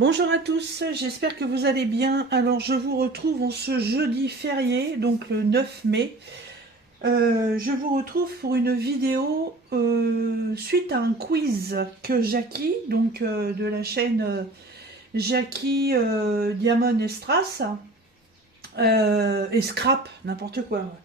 Bonjour à tous, j'espère que vous allez bien. Alors je vous retrouve en ce jeudi férié, donc le 9 mai. Je vous retrouve pour une vidéo suite à un quiz que Jackie, donc de la chaîne Jackie Diamond et Strass, et Scrap, n'importe quoi.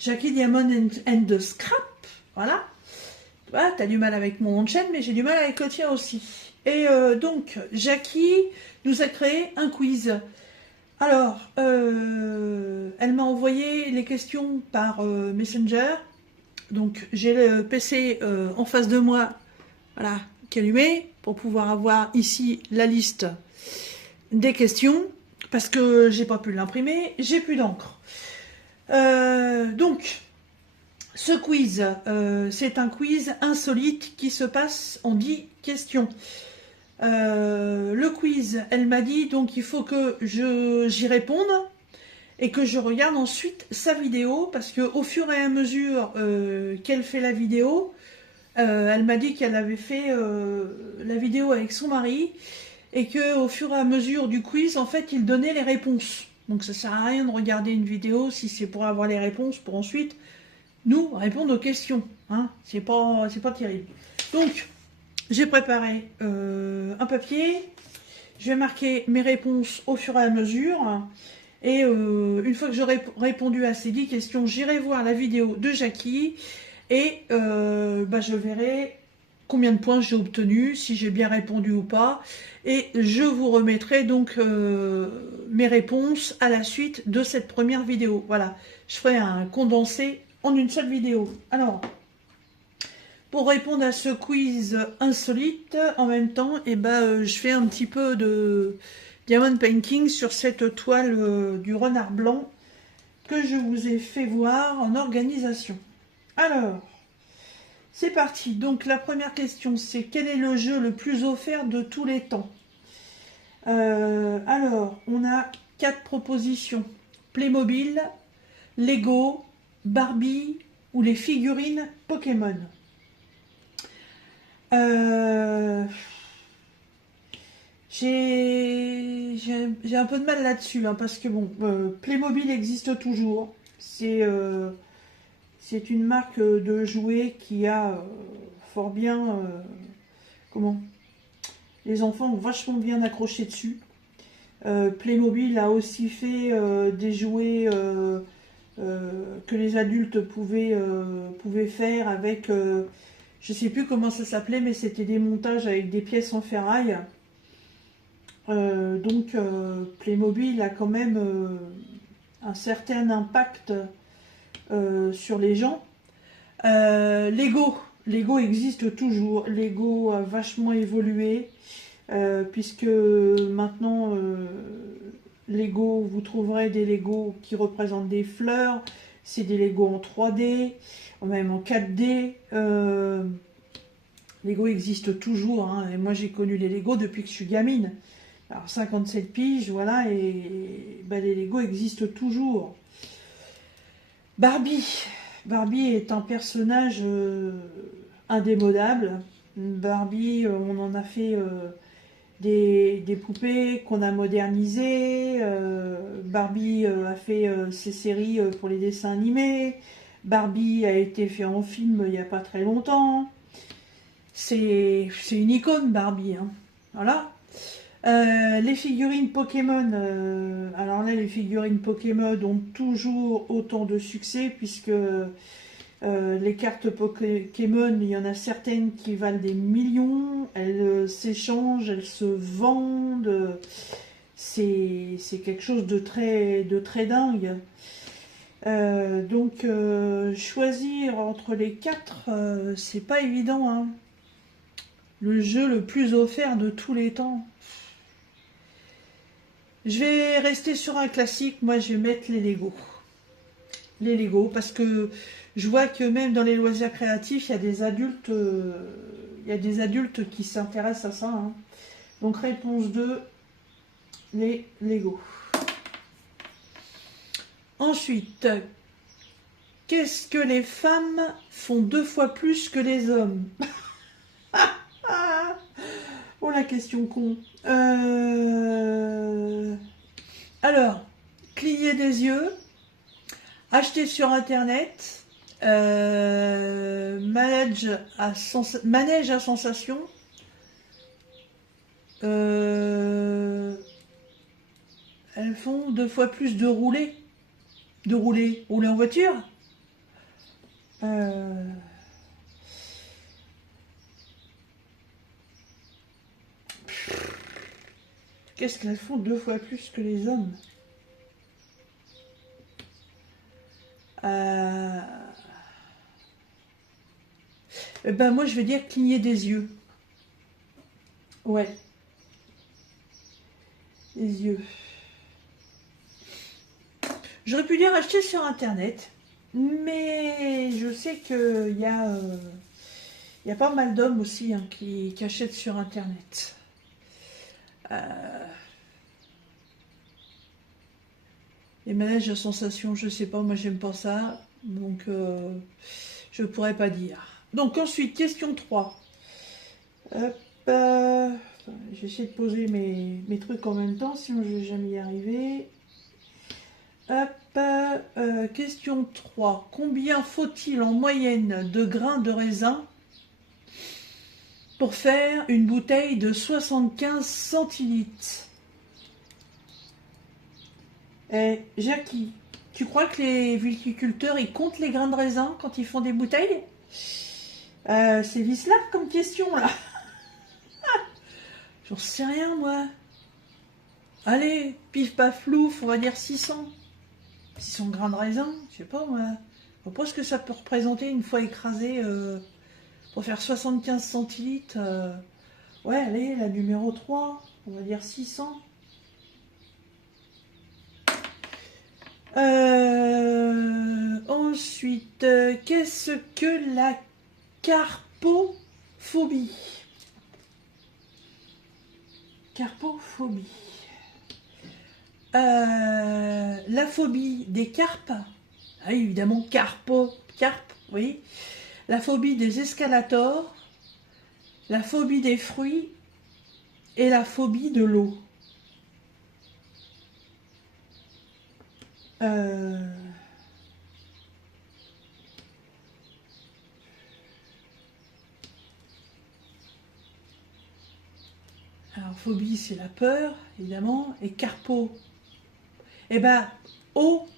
Jackie Diamond and the Scrap, voilà. Voilà, t'as du mal avec mon nom de chaîne, mais j'ai du mal avec le tien aussi. Et donc, Jackie nous a créé un quiz. Alors, elle m'a envoyé les questions par Messenger. Donc, j'ai le PC en face de moi, voilà, qui est allumé, pour pouvoir avoir ici la liste des questions, parce que j'ai pas pu l'imprimer, j'ai plus d'encre. Donc, ce quiz, c'est un quiz insolite qui se passe en 10 questions. Le quiz, elle m'a dit, donc il faut que j'y réponde et que je regarde ensuite sa vidéo, parce que au fur et à mesure qu'elle fait la vidéo, elle m'a dit qu'elle avait fait la vidéo avec son mari et que au fur et à mesure du quiz, en fait, il donnait les réponses. Donc ça sert à rien de regarder une vidéo si c'est pour avoir les réponses pour ensuite nous répondre aux questions. Hein. C'est pas terrible. Donc, j'ai préparé un papier. Je vais marquer mes réponses au fur et à mesure. Et une fois que j'aurai répondu à ces 10 questions, j'irai voir la vidéo de Jackie. Et je verrai combien de points j'ai obtenu, si j'ai bien répondu ou pas. Et je vous remettrai donc mes réponses à la suite de cette première vidéo. Voilà, je ferai un condensé en une seule vidéo. Alors, pour répondre à ce quiz insolite, en même temps, je fais un petit peu de diamond painting sur cette toile du renard blanc que je vous ai fait voir en organisation. Alors, c'est parti. Donc la première question, c'est quel est le jeu le plus offert de tous les temps? Alors, on a 4 propositions. Playmobil, Lego, Barbie ou les figurines Pokémon. J'ai un peu de mal là-dessus, hein, parce que bon, Playmobil existe toujours. C'est une marque de jouets qui a fort bien... comment? Les enfants ont vachement bien accroché dessus. Playmobil a aussi fait des jouets que les adultes pouvaient faire avec... je sais plus comment ça s'appelait, mais c'était des montages avec des pièces en ferraille. Donc Playmobil a quand même un certain impact sur les gens. Lego existe toujours. Lego a vachement évolué, puisque maintenant Lego, vous trouverez des Lego qui représentent des fleurs, c'est des Lego en 3D, même en 4D. Lego existe toujours, hein, et moi j'ai connu les Lego depuis que je suis gamine. Alors 57 piges, voilà, et les Lego existent toujours. Barbie. Barbie est un personnage indémodable. Barbie, on en a fait des poupées qu'on a modernisées. Barbie a fait ses séries pour les dessins animés. Barbie a été fait en film il n'y a pas très longtemps. C'est une icône, Barbie. Hein. Voilà. Les figurines Pokémon, alors là les figurines Pokémon ont toujours autant de succès, puisque les cartes Pokémon, il y en a certaines qui valent des millions, elles s'échangent, elles se vendent, c'est quelque chose de très dingue. Donc choisir entre les 4, c'est pas évident, hein. Le jeu le plus offert de tous les temps. Je vais rester sur un classique, moi je vais mettre les Lego. Les Lego, parce que je vois que même dans les loisirs créatifs, il y a des adultes qui s'intéressent à ça. Hein. Donc réponse 2, les Lego. Ensuite, qu'est-ce que les femmes font 2 fois plus que les hommes? Oh, la question con. Alors, cligner des yeux, acheter sur Internet, manège à sensation, elles font 2 fois plus de rouler. Rouler en voiture. Qu'est-ce qu'elles font 2 fois plus que les hommes? Eh ben moi je vais dire cligner des yeux. Ouais, les yeux. J'aurais pu dire acheter sur Internet, mais je sais qu'il y a pas mal d'hommes aussi hein, qui achètent sur Internet. Les manèges à sensation, je sais pas, moi j'aime pas ça, donc je pourrais pas dire. Donc ensuite, question 3. Hop, j'essaie de poser mes trucs en même temps, sinon je vais jamais y arriver. Hop, question 3. Combien faut-il en moyenne de grains de raisin pour faire une bouteille de 75 centilitres? Jackie, tu crois que les viticulteurs ils comptent les grains de raisin quand ils font des bouteilles? C'est vicelard comme question là. J'en sais rien moi. Allez, pif paf flouf, on va dire 600. 600 grains de raisin, je sais pas moi. Je sais pas ce que ça peut représenter une fois écrasé pour faire 75 centilitres. Ouais, allez, la numéro 3, on va dire 600. Ensuite, qu'est-ce que la carpophobie? Carpophobie. La phobie des carpes. Ah, évidemment, carpe, oui. La phobie des escalators. La phobie des fruits. Et la phobie de l'eau. Alors, phobie, c'est la peur, évidemment. Et carpo. Eh ben, eau,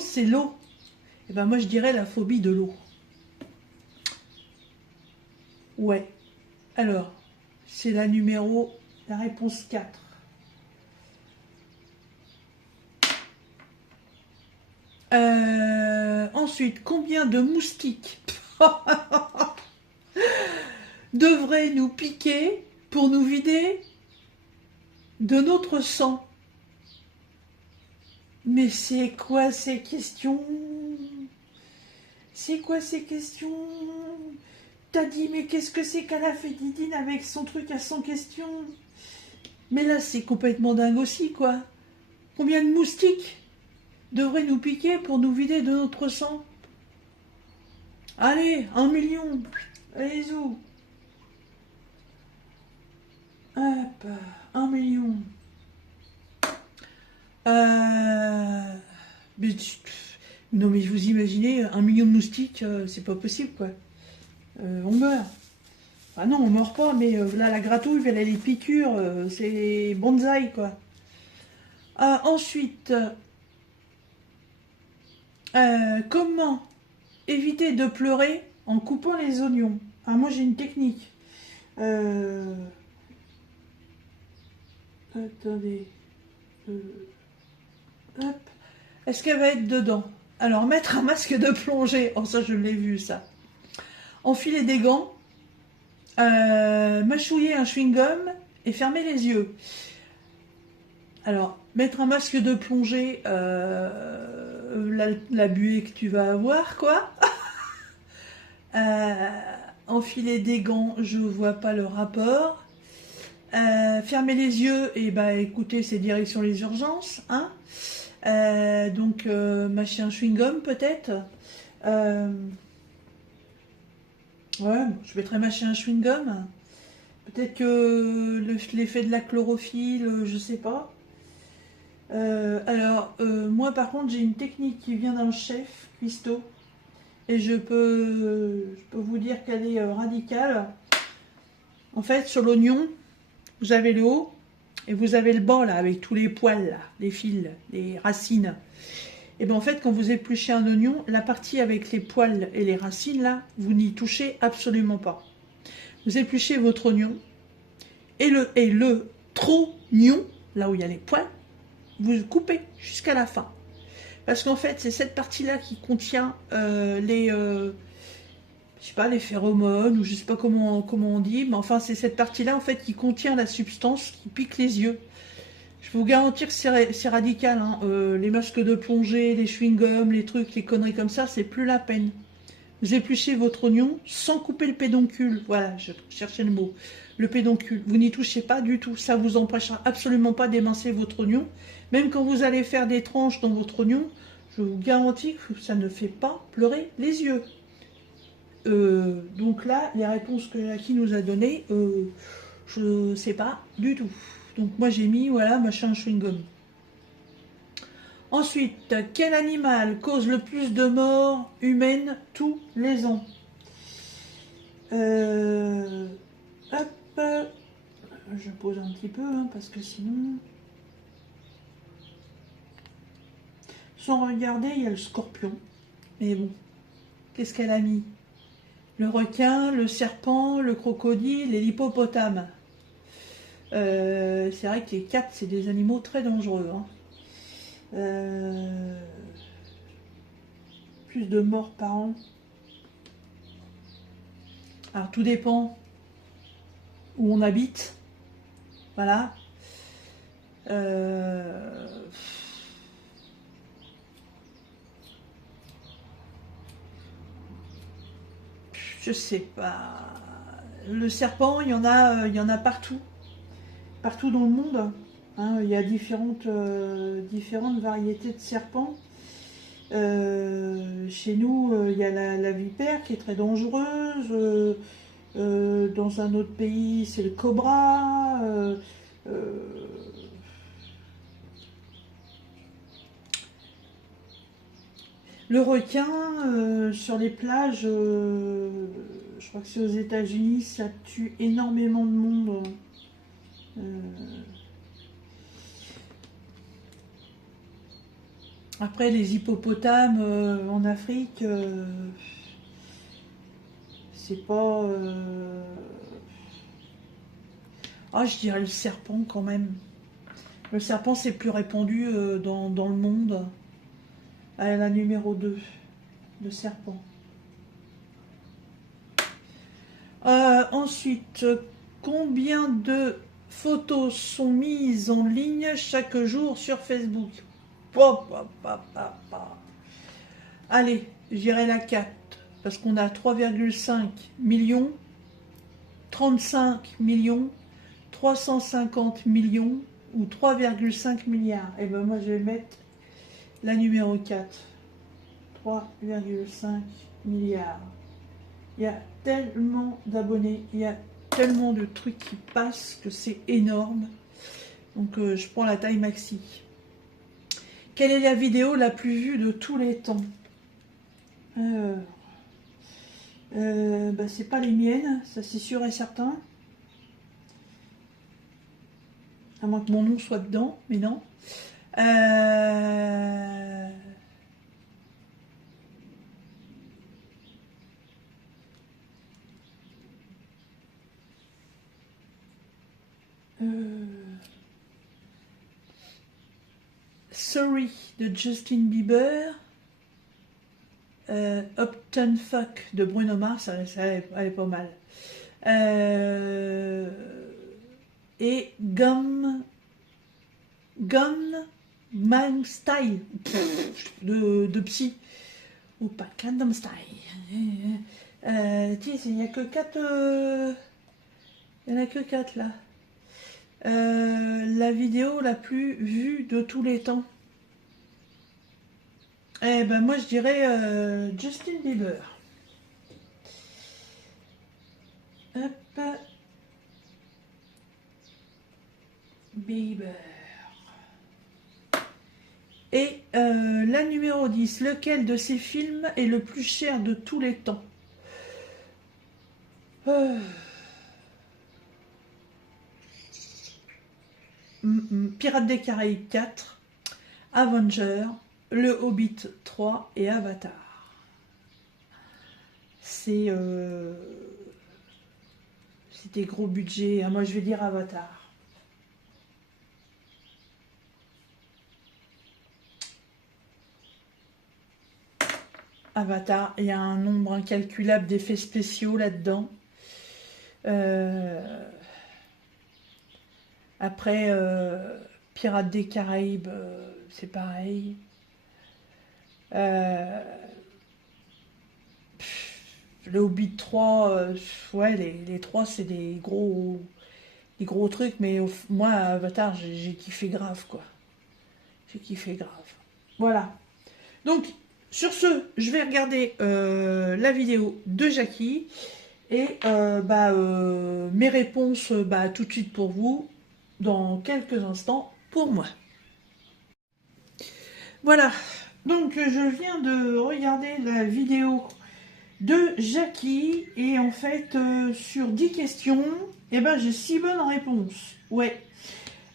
c'est l'eau. Eh ben, moi, je dirais la phobie de l'eau. Ouais. Alors, c'est la réponse 4. Ensuite, combien de moustiques devraient nous piquer pour nous vider de notre sang? Mais c'est quoi ces questions? C'est quoi ces questions? T'as dit, mais qu'est-ce que c'est qu'elle a fait Didine avec son truc à 100 questions? Mais là, c'est complètement dingue aussi, quoi. Combien de moustiques devraient nous piquer pour nous vider de notre sang? Allez, 1 million. Allez, zou. Hop, 1 million. Mais, non, mais vous imaginez, 1 million de moustiques, c'est pas possible, quoi. On meurt. Ah non, on meurt pas, mais là, la gratouille, elle a les piqûres, c'est bonsaï, quoi. Ensuite, comment éviter de pleurer en coupant les oignons? Ah, moi, j'ai une technique. Attendez. Hop. Est-ce qu'elle va être dedans? Alors, mettre un masque de plongée. Oh, ça, je l'ai vu, ça. Enfiler des gants. Mâchouiller un chewing-gum et fermer les yeux. Alors, mettre un masque de plongée, la buée que tu vas avoir, quoi. Enfiler des gants, je vois pas le rapport. Fermer les yeux, et bah écoutez, c'est direction les urgences, hein. Donc, mâcher un chewing-gum peut-être. Ouais, je mettrais mâcher un chewing-gum. Peut-être que l'effet de la chlorophylle, je sais pas. Moi par contre, j'ai une technique qui vient d'un chef, cuistot, et je peux vous dire qu'elle est radicale. En fait, sur l'oignon, vous avez le haut et vous avez le bas là, avec tous les poils là, les fils, les racines. Et bien en fait, quand vous épluchez un oignon, la partie avec les poils et les racines là, vous n'y touchez absolument pas. Vous épluchez votre oignon et le trognon, là où il y a les poils, vous coupez jusqu'à la fin. Parce qu'en fait, c'est cette partie-là qui contient je sais pas, les phéromones, ou je sais pas comment on dit, mais enfin, c'est cette partie-là, en fait, qui contient la substance qui pique les yeux. Je peux vous garantir que c'est radical, hein. Les masques de plongée, les chewing-gums, les trucs, les conneries comme ça, c'est plus la peine. Vous épluchez votre oignon sans couper le pédoncule. Voilà, je cherchais le mot. Le pédoncule. Vous n'y touchez pas du tout. Ça vous empêchera absolument pas d'émincer votre oignon. Même quand vous allez faire des tranches dans votre oignon, je vous garantis que ça ne fait pas pleurer les yeux. Donc là, les réponses que Jackie nous a données, je ne sais pas du tout. Donc moi j'ai mis, voilà, machin chewing-gum. Ensuite, quel animal cause le plus de morts humaines tous les ans? Hop, je pose un petit peu, hein, parce que sinon... Sans regarder, il y a le scorpion. Mais bon, qu'est-ce qu'elle a mis? Le requin, le serpent, le crocodile et l'hippopotame. C'est vrai que les quatre, c'est des animaux très dangereux. Hein. Plus de morts par an. Alors tout dépend où on habite. Voilà. Je sais pas. Le serpent, il y en a partout. Partout dans le monde. Hein, il y a différentes variétés de serpents. Chez nous, il y a la vipère qui est très dangereuse. Dans un autre pays, c'est le cobra. Le requin, sur les plages, je crois que c'est aux États-Unis, ça tue énormément de monde. Après, les hippopotames en Afrique, c'est pas... Ah, je dirais le serpent quand même. Le serpent, c'est plus répandu dans le monde. À la numéro 2, le serpent. Ensuite, combien de photos sont mises en ligne chaque jour sur Facebook? Allez, j'irai la 4, parce qu'on a 3,5 millions, 35 millions, 350 millions ou 3,5 milliards. Et ben moi je vais mettre la numéro 4, 3,5 milliards. Il y a tellement d'abonnés, il y a tellement de trucs qui passent que c'est énorme. Donc je prends la taille maxi. Quelle est la vidéo la plus vue de tous les temps? C'est pas les miennes, ça c'est sûr et certain. À moins que mon nom soit dedans, mais non. Sorry de Justin Bieber. Upton Fuck de Bruno Mars, elle est pas mal. Et Gangnam Style de Psy. Ou pas Gangnam Style. Il n'y a que 4. Il n'y en a que 4 là. La vidéo la plus vue de tous les temps. Eh ben moi je dirais Justin Bieber. . . . . . . . . . . . . . . . . . . . . . . . . . . . . . . . . . . . . . . . . . . . . . . . . . . . . . . .. . Bieber. Et la numéro 10, lequel de ces films est le plus cher de tous les temps? Pirates des Caraïbes 4, Avenger, Le Hobbit 3 et Avatar. C'est des gros budgets. Moi, je vais dire Avatar. Avatar, il y a un nombre incalculable d'effets spéciaux là-dedans. Après, Pirates des Caraïbes, c'est pareil. Le Hobbit 3, ouais, les 3, c'est des gros trucs, mais moi, Avatar, j'ai kiffé grave, quoi. J'ai kiffé grave. Voilà. Donc, sur ce, je vais regarder la vidéo de Jackie et mes réponses tout de suite pour vous, dans quelques instants pour moi. Voilà. Donc, je viens de regarder la vidéo de Jackie et en fait, sur 10 questions, j'ai 6 bonnes réponses. Ouais.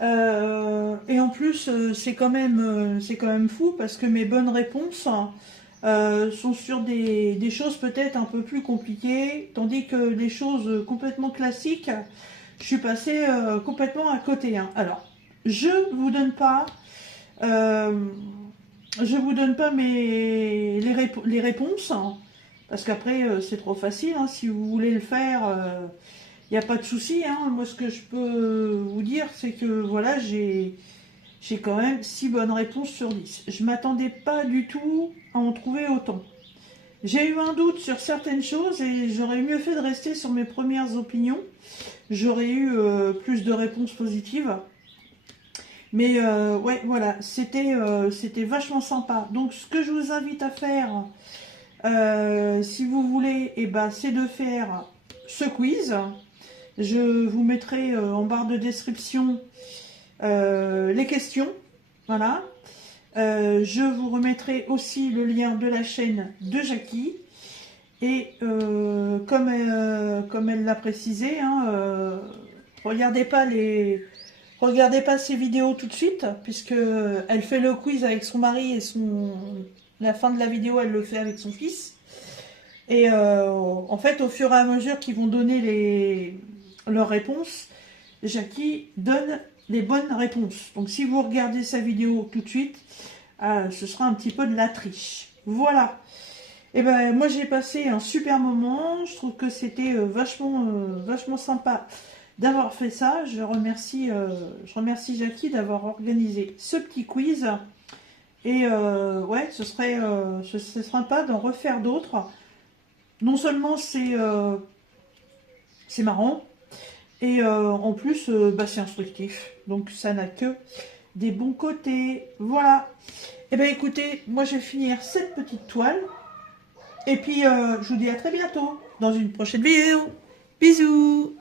Et en plus, c'est quand même fou parce que mes bonnes réponses sont sur des choses peut-être un peu plus compliquées, tandis que les choses complètement classiques, je suis passée complètement à côté. Hein. Alors, je vous donne pas les réponses, hein, parce qu'après c'est trop facile. Hein, si vous voulez le faire. Il n'y a pas de souci, hein. Moi ce que je peux vous dire, c'est que voilà, j'ai quand même 6 bonnes réponses sur 10. Je ne m'attendais pas du tout à en trouver autant. J'ai eu un doute sur certaines choses et j'aurais mieux fait de rester sur mes premières opinions. J'aurais eu plus de réponses positives. Mais ouais, voilà, c'était vachement sympa. Donc ce que je vous invite à faire, si vous voulez, c'est de faire ce quiz. Je vous mettrai en barre de description les questions. Voilà. Je vous remettrai aussi le lien de la chaîne de Jackie. Et comme elle l'a précisé, hein, regardez pas ces vidéos tout de suite, puisque elle fait le quiz avec son mari et la fin de la vidéo, elle le fait avec son fils. Et en fait, au fur et à mesure qu'ils vont donner leurs réponses, Jackie donne les bonnes réponses. Donc si vous regardez sa vidéo tout de suite, ce sera un petit peu de la triche. Voilà. Et moi j'ai passé un super moment. Je trouve que c'était vachement sympa d'avoir fait ça. Je remercie Jackie d'avoir organisé ce petit quiz. Et ouais, ce serait sympa d'en refaire d'autres. Non seulement c'est marrant, et en plus, c'est instructif. Donc, ça n'a que des bons côtés. Voilà. Et écoutez, moi, je vais finir cette petite toile. Et puis, je vous dis à très bientôt dans une prochaine vidéo. Bisous.